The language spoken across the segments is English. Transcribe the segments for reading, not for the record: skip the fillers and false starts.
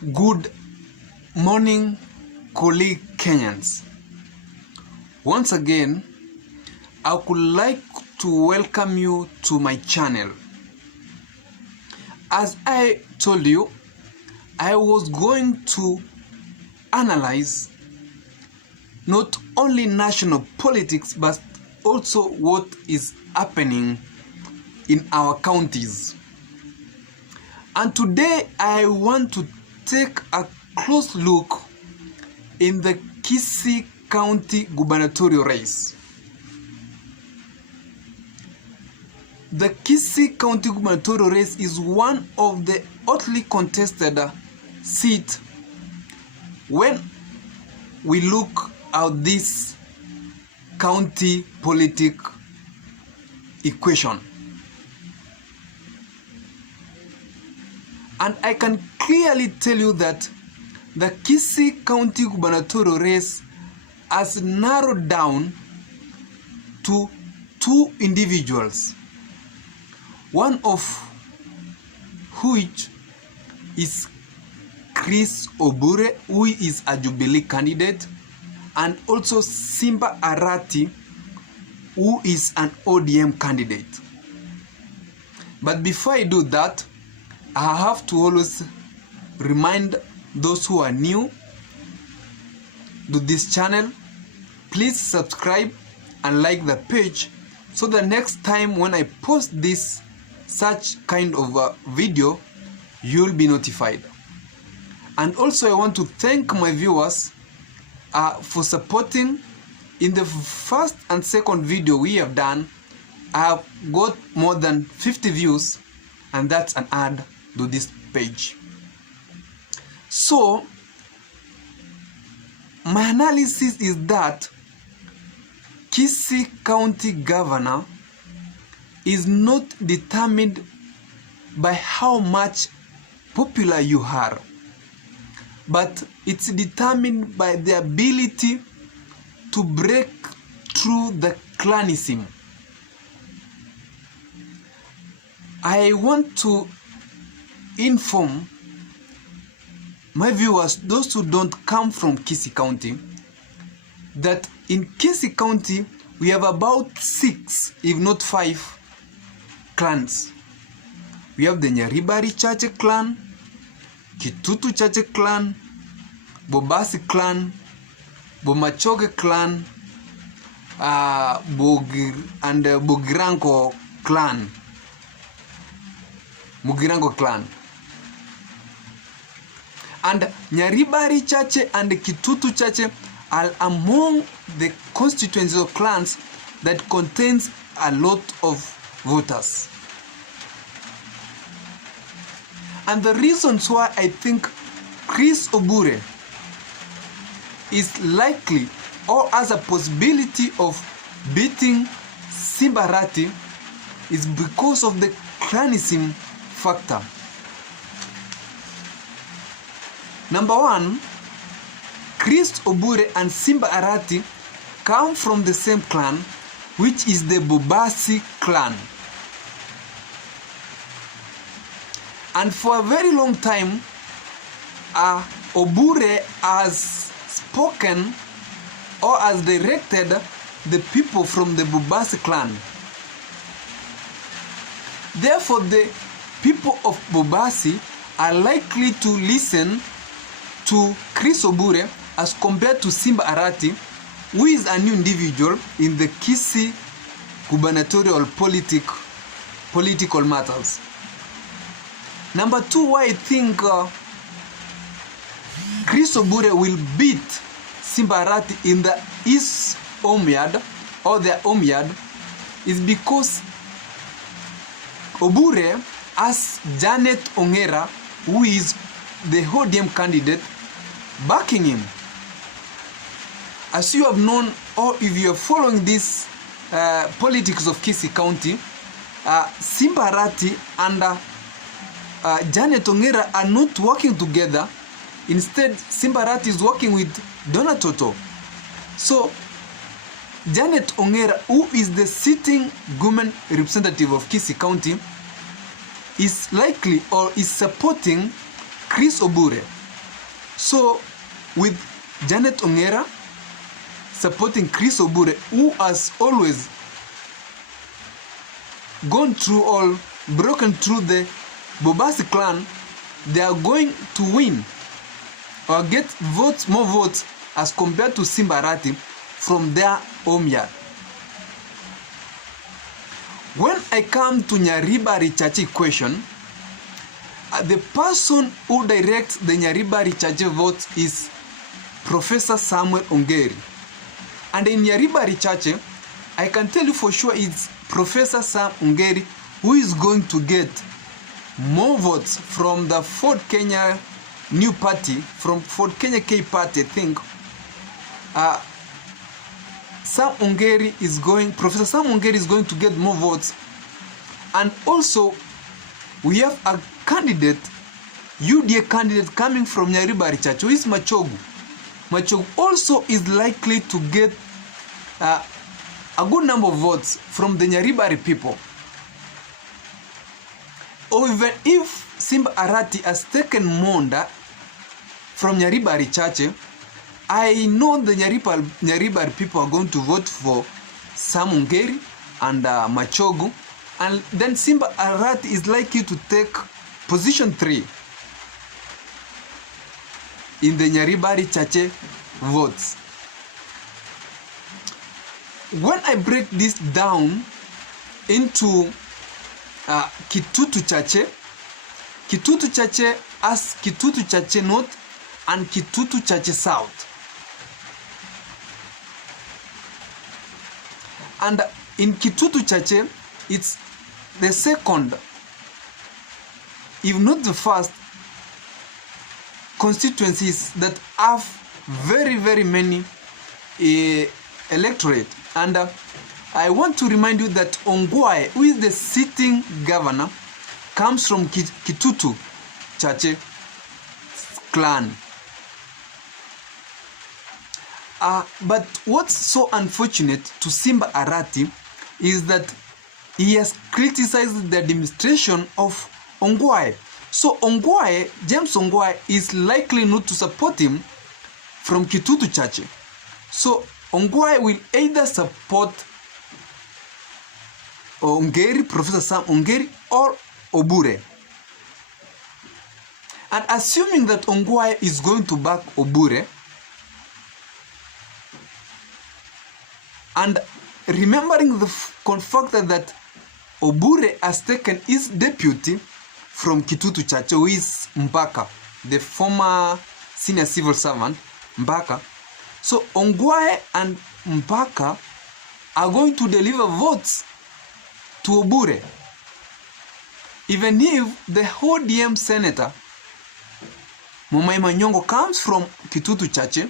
Good morning, colleague Kenyans. Once again, I would like to welcome you to my channel. As I told you, I was going to analyze not only national politics but also what is happening in our counties. And today I want to take a close look in the Kisii County gubernatorial race. The Kisii County gubernatorial race is one of the hotly contested seats when we look at this county political equation. And I can clearly tell you that the Kisii County gubernatorial race has narrowed down to two individuals, one of which is Chris Obure, who is a Jubilee candidate, and also Simba Arati, who is an ODM candidate. But before I do that, I have to always remind those who are new to this channel, please subscribe and like the page so the next time when I post this such kind of video, you'll be notified. And also I want to thank my viewers for supporting. In the first and second video we have done, I have got more than 50 views, and that's an ad to this page. So my analysis is that Kisii County governor is not determined by how much popular you are, but it's determined by the ability to break through the clanism. I want to inform my viewers, those who don't come from Kisii County, that in Kisii County we have about 6, if not 5, clans. We have the Nyaribari chache clan, kitutu chache clan, bobasi clan, bomachoge clan, and Mugrango clan. Mugrango clan. And Nyaribari chache and kitutu chache are among the constituencies of clans that contains a lot of voters. And the reasons why I think Chris Obure is likely or has a possibility of beating Simba Arati is because of the clanism factor. Number one, Chris Obure and Simba Arati come from the same clan, which is the Bobasi clan. And for a very long time, Obure has spoken or has directed the people from the Bobasi clan. Therefore, the people of Bobasi are likely to listen to Chris Obure as compared to Simba Arati, who is a new individual in the Kisii gubernatorial political matters. Number two, why I think Chris Obure will beat Simba Arati in the East Omyad or the Omyad is because Obure has Janet Ongera, who is the ODM candidate, backing him. As you have known, or if you are following this politics of Kisii County, Simba Arati and Janet Ongera are not working together. Instead, Simba Arati is working with Toto. So Janet Ongera, who is the sitting government representative of Kisii County, is likely or is supporting Chris Obure. So with Janet Ongera supporting Chris Obure, who has always broken through the Bobasi clan, they are going to win or get more votes as compared to Simba Arati from their home yard. When I come to Nyaribari chache question, the person who directs the Nyaribari chache votes is Professor Samuel Ongeri. And in Nyaribari chache, I can tell you for sure it's Professor Sam Ongeri who is going to get more votes from the Ford Kenya new party, from Ford Kenya K party, I think. Professor Sam Ongeri is going to get more votes. And also, we have a candidate, UDA candidate coming from Nyaribari Church, who is Machogu. Machogu also is likely to get a good number of votes from the Nyaribari people. Or even if Simba Arati has taken Monda from Nyaribari Church, I know the Nyaribari people are going to vote for Sam Ongeri and Machogu, and then Simba Arati is likely to take position 3 in the Nyaribari chache votes. When I break this down into kitutu chache as kitutu chache north and kitutu chache south. And in kitutu chache, it's the second, if not the first, constituencies that have very many electorate. And I want to remind you that Ongwae, who is the sitting governor, comes from Kitutu Chache clan. But what's so unfortunate to Simba Arati is that he has criticized the administration of Ongwae. So James Ongwae is likely not to support him from Kitutu Chache. So Ongwae will either support Ongeri, Professor Sam Ongeri, or Obure. And assuming that Ongwae is going to back Obure, and remembering the fact that Obure has taken his deputy from Kitutu Chache, who is Mbaka, the former senior civil servant, Mbaka. So Ongwae and Mbaka are going to deliver votes to Obure. Even if the ODM senator, Momaima comes from Kitutu Chache,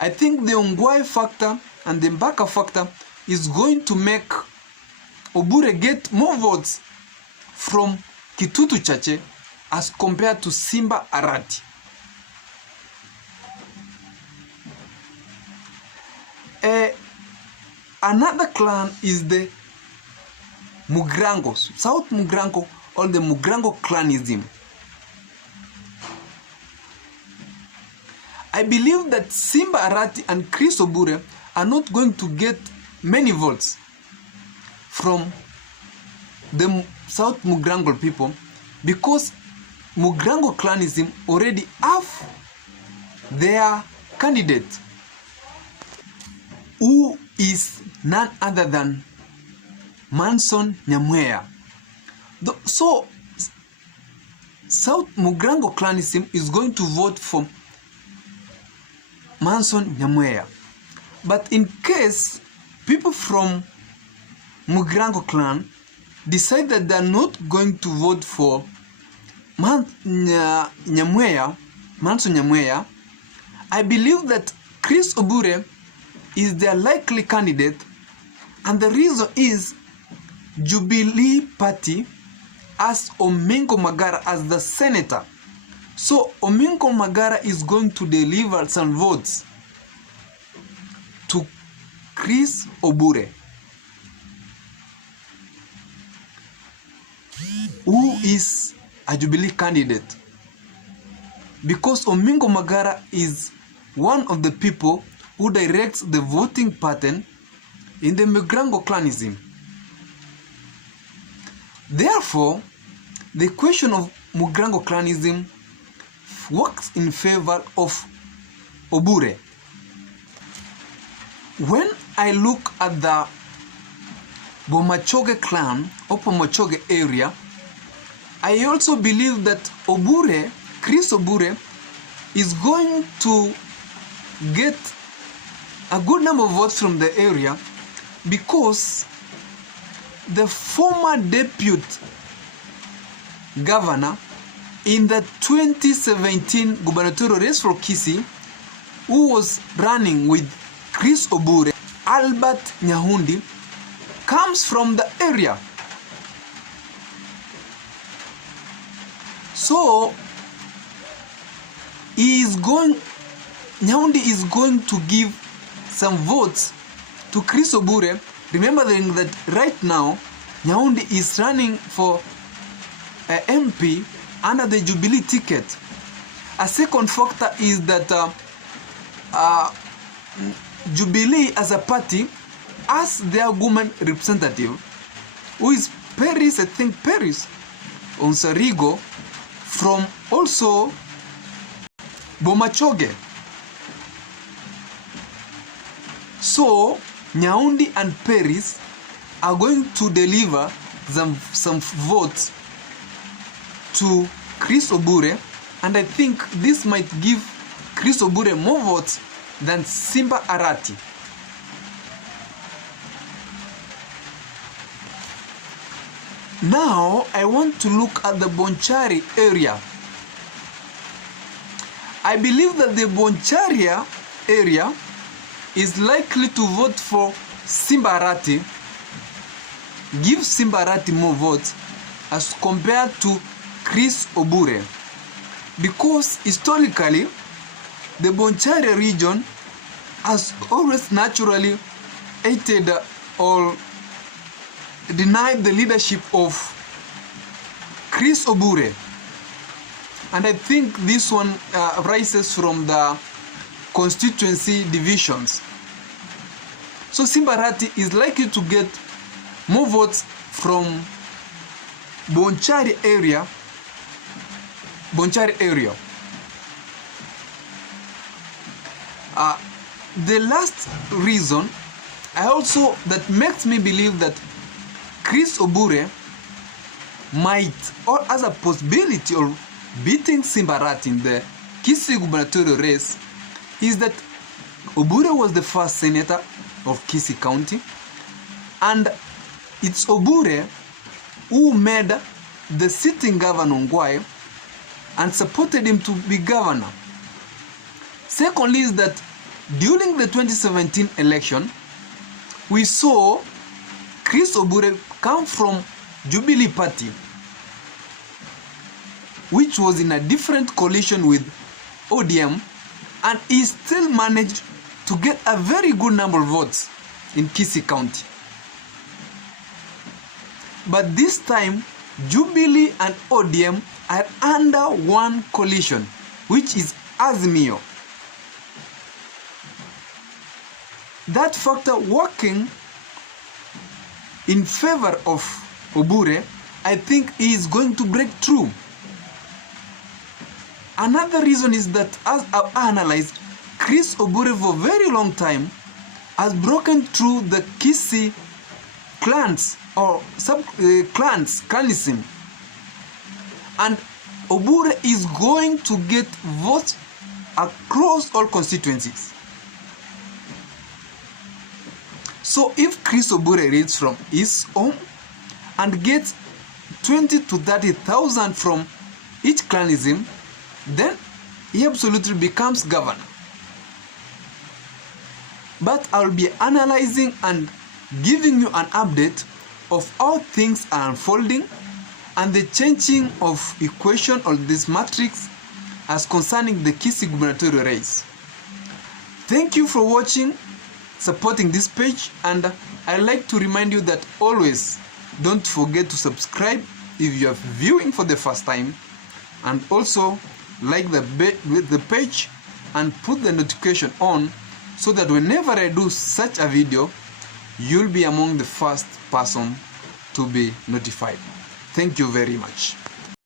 I think the Ongwae factor and the Mbaka factor is going to make Obure get more votes from Kitutu Chache as compared to Simba Arati. Another clan is the Mugrango, South Mugrango, or the Mugrango clanism. I believe that Simba Arati and Chris Obure are not going to get many votes from the South Mugrango people because Mugrango clanism already have their candidate, who is none other than Manson NYamweya. So South Mugrango clanism is going to vote for Manson NYamweya. But in case people from Mugrango clan decide that they are not going to vote for Manson NYamweya, I believe that Chris Obure is their likely candidate, and the reason is Jubilee Party has Omengo Magara as the senator. So Omengo Magara is going to deliver some votes to Chris Obure, who is a Jubilee candidate. because Omingo Magara is one of the people who directs the voting pattern in the Mugrango clanism. Therefore, the question of Mugrango clanism works in favor of Obure. When I look at the Bomachoge clan or Bomachoge area, I also believe that Obure, Chris Obure, is going to get a good number of votes from the area because the former deputy governor in the 2017 gubernatorial race for Kisii, who was running with Chris Obure, Albert Nyahundi, comes from the area. So Nyahundi is going to give some votes to Chris Obure, remembering that right now Nyahundi is running for a MP under the Jubilee ticket. A second factor is that Jubilee as a party has their woman representative, who is Peris, I think Peris, osarigo, from also bomachoge. So Nyahundi and Peris are going to deliver some votes to Chris Obure, and I think this might give Chris Obure more votes than Simba Arati. Now I want to look at the Bonchari area. I believe that the Bonchari area is likely to vote for Simba Arati, give Simba Arati more votes as compared to Chris Obure, because historically the Bonchari region has always naturally hated or denied the leadership of Chris Obure, and I think this one rises from the constituency divisions. So Simba Arati is likely to get more votes from Bonchari area. The last reason that makes me believe that Chris Obure might, or has a possibility of beating Simba Arati in the Kisii gubernatorial race, is that Obure was the first senator of Kisii County, and it's Obure who made the sitting governor Ongera and supported him to be governor. Secondly is that during the 2017 election, we saw Chris Obure come from Jubilee Party, which was in a different coalition with ODM, and he still managed to get a very good number of votes in Kisii County. But this time, Jubilee and ODM are under one coalition, which is Azimio. That factor working in favor of Obure, I think he is going to break through. Another reason is that, as I've analyzed, Chris Obure for a very long time has broken through the Kisii clans or clanism, and Obure is going to get votes across all constituencies. So if Chris Obure reads from his home and gets 20 to 30,000 from each clanism, then he absolutely becomes governor. But I'll be analyzing and giving you an update of how things are unfolding and the changing of equation or this matrix as concerning the Kisii gubernatorial race. Thank you for watching, supporting this page, and I'd like to remind you that always don't forget to subscribe if you are viewing for the first time, and also like the page and put the notification on, so that whenever I do such a video, you'll be among the first person to be notified. Thank you very much.